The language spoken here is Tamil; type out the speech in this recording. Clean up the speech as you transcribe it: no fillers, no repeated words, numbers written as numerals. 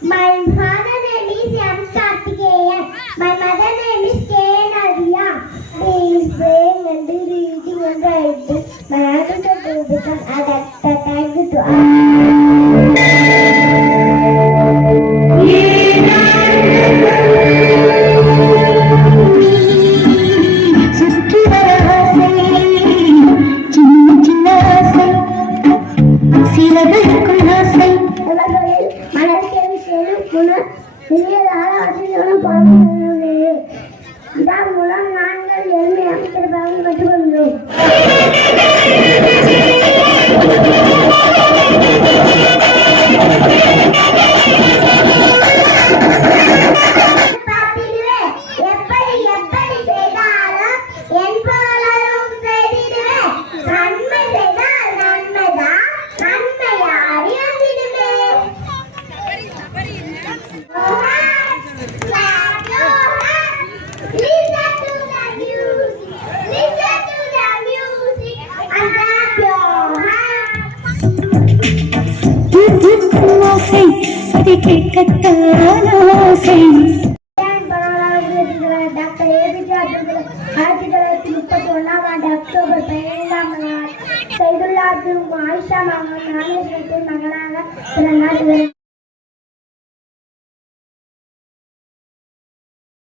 My father name is M. Karthikeyan. My mother name is K. Nadia. He is praying and reading and writing. My answer to become a doctor. Thank you to all. இதன் மூலம் நாங்கள் எளிமையாக சிறப்பாக கற்றுக்கொள்கிறோம். டாக்டர் ஏபிஜே அப்துல் கலாம் 1931 அக்டோபர் 15 செய்துள்ளார். ஆயிஷா மகனாக பிறந்தார்.